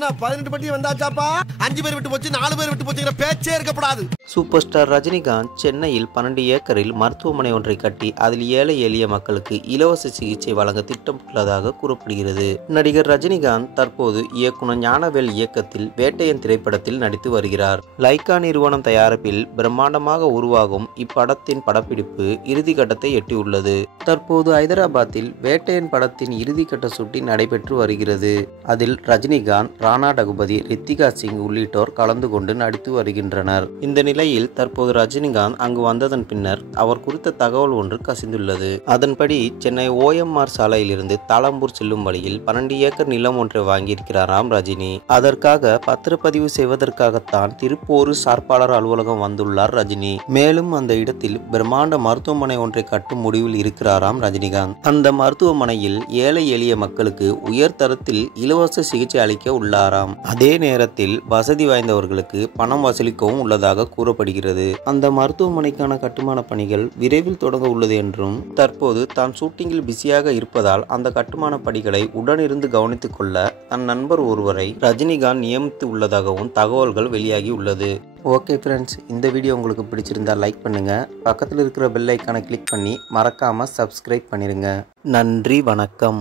என்ன 18 பட்டி வந்தாச்சாப்பா? 5 பேர் விட்டு போச்சு 4 பேர் விட்டு போச்சுங்கிற பேச்சே இருக்கப்படாது. சூப்பர் ஸ்டார் ரஜினிகாந்த் சென்னையில் 12 ஏக்கரில் மருத்துவமனை ஒன்றை கட்டி அதில் ஏழை எளிய மக்களுக்கு இலவச சிகிச்சை வழங்க திட்டமிட்டுள்ளதாக கூறப்படுகிறது. நடிகர் ரஜினிகாந்த் தற்போது இயக்குனர் ஞானவேல் இயக்கத்தில் வேட்டையன் திரைப்படத்தில் நடித்து வருகிறார். லைகா நிறுவனம் தயாரிப்பில் பிரம்மாண்டமாக உருவாகும் இப்படத்தின் படப்பிடிப்பு இறுதி கட்டத்தை எட்டியுள்ளது. தற்போது ஹைதராபாத்தில் வேட்டையன் படத்தின் இறுதிக்கட்ட ஷூட்டிங் நடைபெற்று வருகிறது. அதில் ரஜினிகாந்த், ராணா டகுபதி, ரித்திகா சிங் உள்ளிட்டோர் கலந்து கொண்டு நடித்து வருகின்றனர். இந்த நிலையில் தற்போது ரஜினிகாந்த் அங்கு வந்ததன் பின்னர் அவர் குறித்த தகவல் ஒன்று கசிந்துள்ளது. அதன்படி சென்னை OMR சாலையிலிருந்து தாளம்பூர் செல்லும் வழியில் 12 ஏக்கர் நிலம் ஒன்றை வாங்கியிருக்கிறாராம் ரஜினி. அதற்காக பத்திரப்பதிவு செய்வதற்காகத்தான் திருப்போரூர் சார்பாளர் அலுவலகம் வந்துள்ளார் ரஜினி. மேலும் அந்த இடத்தில் பிரம்மாண்ட மருத்துவமனை ஒன்றை கட்டும் முடிவில் இருக்கிறாராம் ரஜினிகாந்த். அந்த மருத்துவமனையில் ஏழை எளிய மக்களுக்கு உயர் தரத்தில் இலவச சிகிச்சை அளிக்க உள்ளாராம். அதே நேரத்தில் வசதி வாய்ந்தவர்களுக்கு பணம் வசூலிக்கவும் உள்ளதாக கூறப்படுகிறது. அந்த மருத்துவமனைக்கான கட்டுமான பணிகள் விரைவில் தொடங்க உள்ளது என்றும் தற்போது தான் ஷூட்டிங்கில் பிஸியாக இருப்பதால் அந்த கட்டுமான பணிகளை உடனிருந்து கவனித்துக் கொள்ள தன் நண்பர் ஒருவரை ரஜினிகாந்த் நியமித்து உள்ளதாகவும் தகவல்கள் வெளியாகி உள்ளது. ஓகே ஃப்ரெண்ட்ஸ், இந்த வீடியோ உங்களுக்கு பிடிச்சிருந்தா லைக் பண்ணுங்க, பக்கத்தில் இருக்கிற பெல் ஐக்கானை கிளிக் பண்ணி மறக்காம சப்ஸ்கிரைப் பண்ணிருங்க. நன்றி, வணக்கம்.